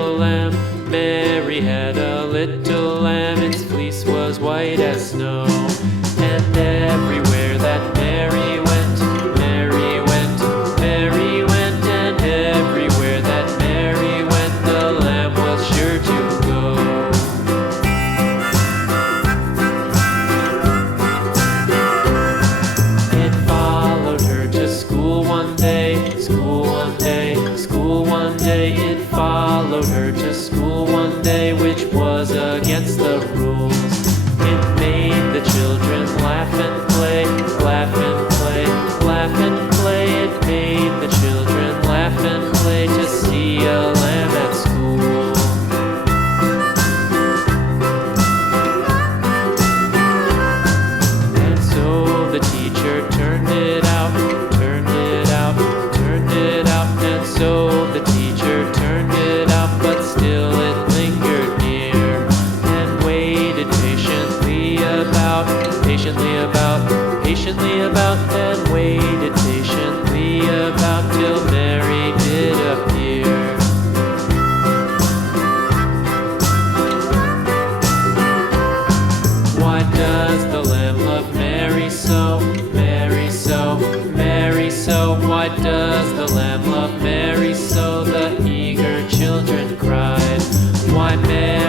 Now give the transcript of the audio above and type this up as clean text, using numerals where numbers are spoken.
little lamb. Mary had a little lamb, its fleece was white as snow. And everywhere that Mary went, Mary went, Mary went, and everywhere that Mary went, the lamb was sure to go. It followed her to school one day, school one day, school one day. It followed her to school one day, which was against the rules. It made the children laugh and play, laugh and play, laugh and play. It made the children laugh and play to see a lamb at school. And so the teacher turned it out, turned it out, turned it out. And so the teacher turned it out, but still it lingered near and waited patiently about, and waited patiently about till Mary did appear. Why does the lamb love Mary so, Mary so, Mary so? Why does the lamb love Mary so? The eager children cried. Why Mary